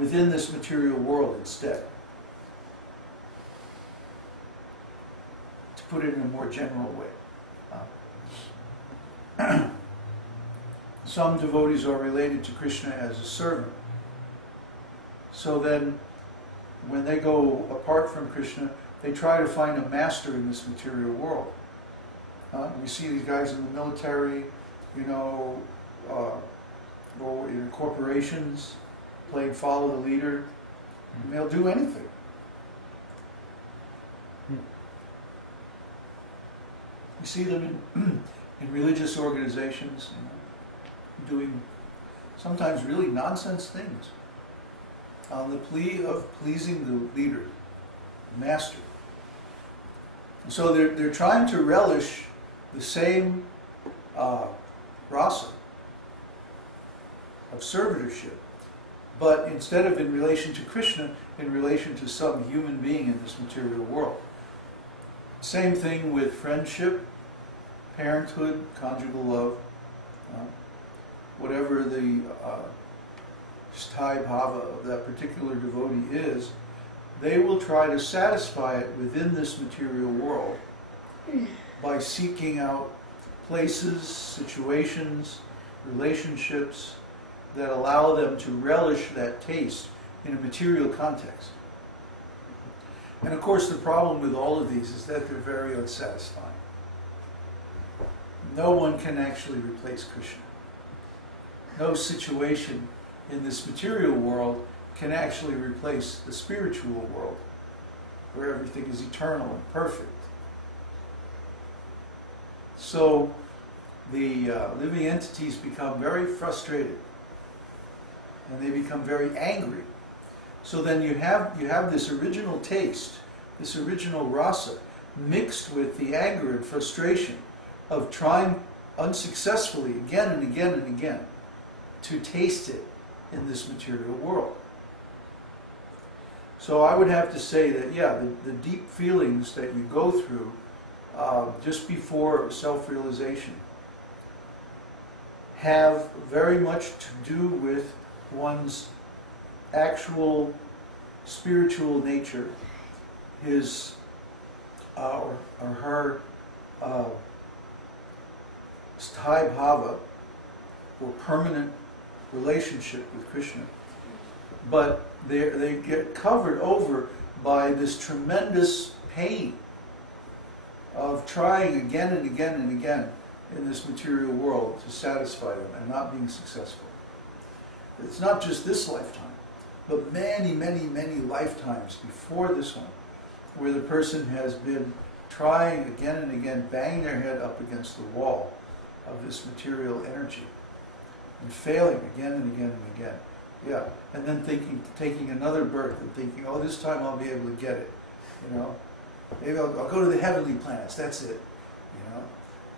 within this material world instead. To put it in a more general way. Some devotees are related to Krishna as a servant. So then, when they go apart from Krishna, they try to find a master in this material world. We see these guys in the military, you know, or in corporations, playing follow the leader, and they'll do anything. We see them in religious organizations, you know, doing sometimes really nonsense things on the plea of pleasing the leader, the master. And so they're trying to relish the same rasa of servitorship, but instead of in relation to Krishna, in relation to some human being in this material world. Same thing with friendship, parenthood, conjugal love, whatever the sthāyi bhava of that particular devotee is, they will try to satisfy it within this material world by seeking out places, situations, relationships that allow them to relish that taste in a material context. And of course the problem with all of these is that they're very unsatisfying. No one can actually replace Krishna. No situation in this material world can actually replace the spiritual world, where everything is eternal and perfect. So the living entities become very frustrated, and they become very angry. So then you have this original taste, this original rasa, mixed with the anger and frustration of trying unsuccessfully again and again and again to taste it in this material world. So I would have to say that, yeah, the deep feelings that you go through just before self-realization have very much to do with one's actual spiritual nature, his or her sthāyi bhava, or permanent relationship with Krishna. But they get covered over by this tremendous pain of trying again and again and again in this material world to satisfy them and not being successful. It's not just this lifetime, but many, many, many lifetimes before this one, where the person has been trying again and again, banging their head up against the wall of this material energy and failing again and again and again. Yeah, and then taking another birth and thinking, oh, this time I'll be able to get it, you know. Maybe I'll go to the heavenly planets, that's it, you know.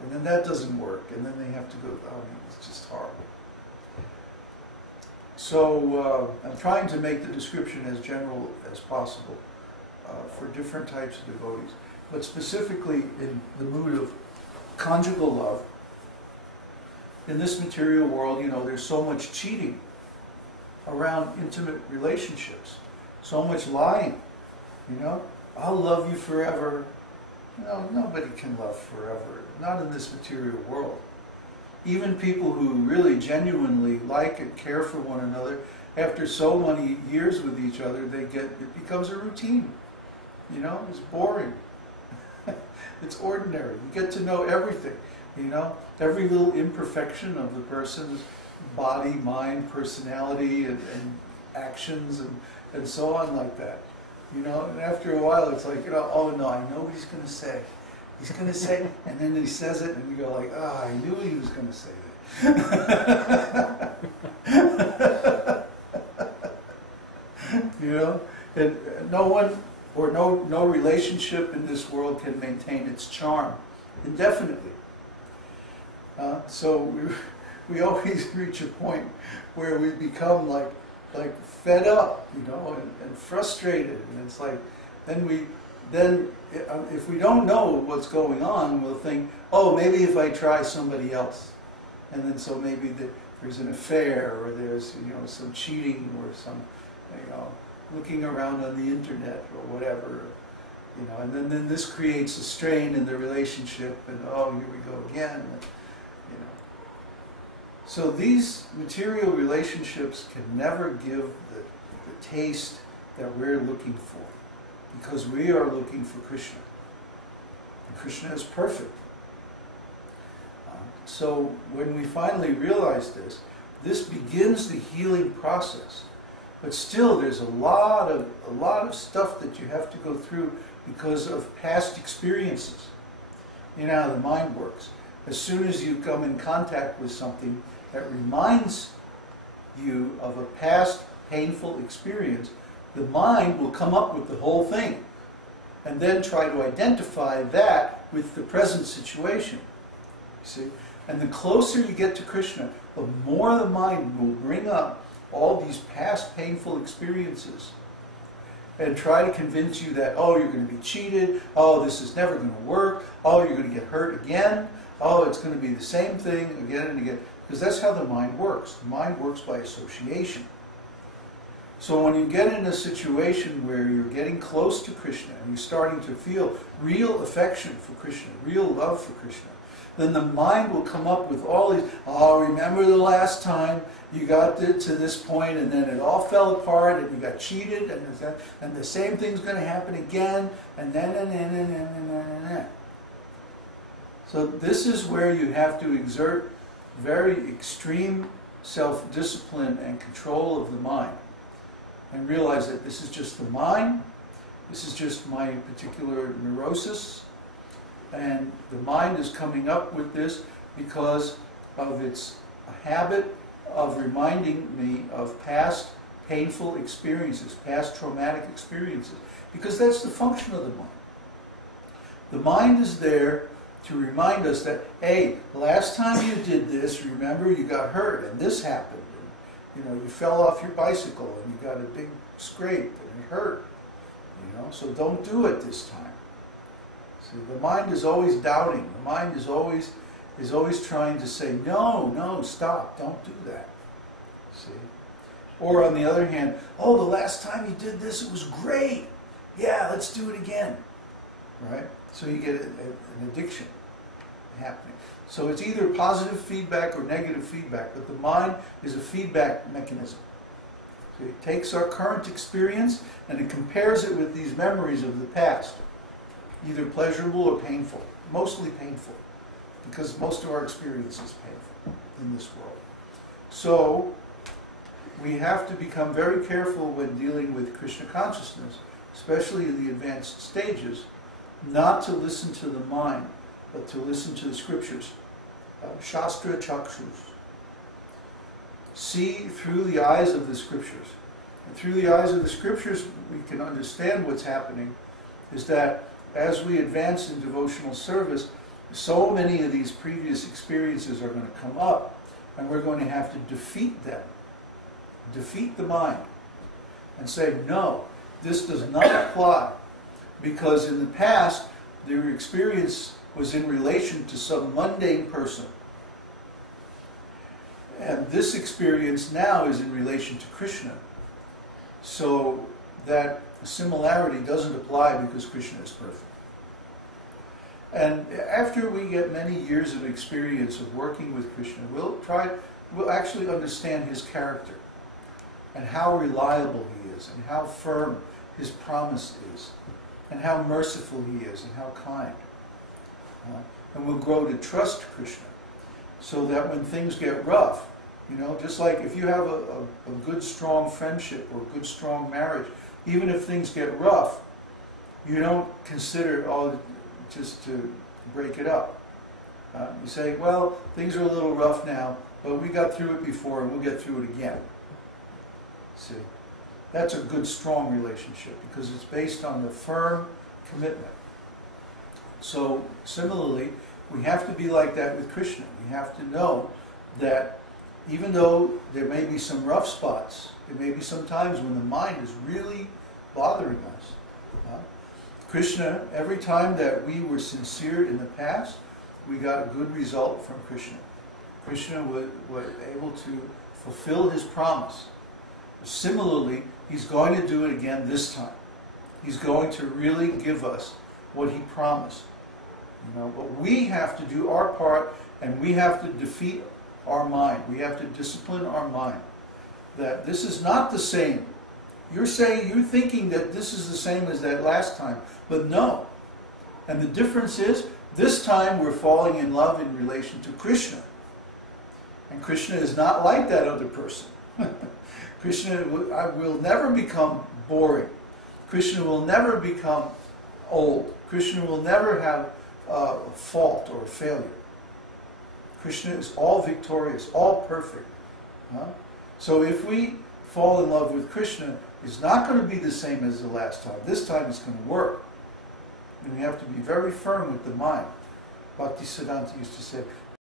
And then that doesn't work, and then they have to go, I mean, it's just horrible. So I'm trying to make the description as general as possible for different types of devotees. But specifically in the mood of conjugal love, in this material world, you know, there's so much cheating around intimate relationships, so much lying, you know. I'll love you forever. No, nobody can love forever, not in this material world. Even people who really genuinely like and care for one another, after so many years with each other, it becomes a routine. You know, it's boring. It's ordinary. You get to know everything, you know, every little imperfection of the person's body, mind, personality, and actions, and so on like that. You know, and after a while it's like, you know, oh no, I know what he's going to say. He's going to say, and then he says it, and you go like, ah, I knew he was going to say that. You know, and no one or no relationship in this world can maintain its charm indefinitely. So we always reach a point where we become like fed up, you know, and frustrated, and it's like, then if we don't know what's going on, we'll think, oh, maybe if I try somebody else, and then so maybe there's an affair, or there's, you know, some cheating, or some, looking around on the internet or whatever, and then this creates a strain in the relationship, and oh, here we go again, So these material relationships can never give the taste that we're looking for, because we are looking for Krishna. And Krishna is perfect. So when we finally realize this begins the healing process. But still, there's a lot of stuff that you have to go through because of past experiences. You know how the mind works. As soon as you come in contact with something that reminds you of a past painful experience, the mind will come up with the whole thing and then try to identify that with the present situation. You see? And the closer you get to Krishna, the more the mind will bring up all these past painful experiences and try to convince you that, oh, you're going to be cheated, oh, this is never going to work, oh, you're going to get hurt again, oh, it's going to be the same thing again and again. Because that's how the mind works. The mind works by association. So when you get in a situation where you're getting close to Krishna and you're starting to feel real affection for Krishna, real love for Krishna, then the mind will come up with all these, oh, remember the last time you got to this point and then it all fell apart and you got cheated and the same thing's going to happen again and then. So this is where you have to exert very extreme self-discipline and control of the mind and realize that this is just the mind, this is just my particular neurosis, and the mind is coming up with this because of its habit of reminding me of past painful experiences, past traumatic experiences, because that's the function of the mind. The mind is there to remind us that, hey, last time you did this, remember you got hurt and this happened. And, you fell off your bicycle and you got a big scrape and it hurt. So don't do it this time. See, the mind is always doubting. The mind is always trying to say, no, stop, don't do that. See? Or on the other hand, oh, the last time you did this, it was great. Yeah, let's do it again. Right? So you get an addiction happening. So it's either positive feedback or negative feedback, but the mind is a feedback mechanism. So it takes our current experience and it compares it with these memories of the past, either pleasurable or painful, mostly painful, because most of our experience is painful in this world. So we have to become very careful when dealing with Krishna consciousness, especially in the advanced stages, not to listen to the mind, but to listen to the scriptures. Shastra chakshus. See through the eyes of the scriptures. And through the eyes of the scriptures, we can understand what's happening, is that as we advance in devotional service, so many of these previous experiences are going to come up, and we're going to have to defeat them. Defeat the mind. And say, no, this does not apply. Because in the past, their experience was in relation to some mundane person. And this experience now is in relation to Krishna. So that similarity doesn't apply because Krishna is perfect. And after we get many years of experience of working with Krishna, we'll actually understand his character and how reliable he is and how firm his promise is and how merciful he is and how kind. And we'll grow to trust Krishna so that when things get rough, just like if you have a good strong friendship or a good strong marriage, even if things get rough, you don't consider, just to break it up. You say, well, things are a little rough now, but we got through it before and we'll get through it again. See, that's a good, strong relationship because it's based on the firm commitment. So, similarly, we have to be like that with Krishna. We have to know that even though there may be some rough spots, there may be some times when the mind is really bothering us. Krishna, every time that we were sincere in the past, we got a good result from Krishna. Krishna was able to fulfill his promise. Similarly, he's going to do it again this time. He's going to really give us what he promised. But we have to do our part, and we have to defeat our mind. We have to discipline our mind. That this is not the same. You're thinking that this is the same as that last time, but no. And the difference is, this time we're falling in love in relation to Krishna. And Krishna is not like that other person. Krishna will never become boring. Krishna will never become old. Krishna will never have a fault or a failure. Krishna is all victorious, all perfect. So if we fall in love with Krishna, it's not going to be the same as the last time. This time it's going to work. And we have to be very firm with the mind. Bhaktisiddhanta used to say,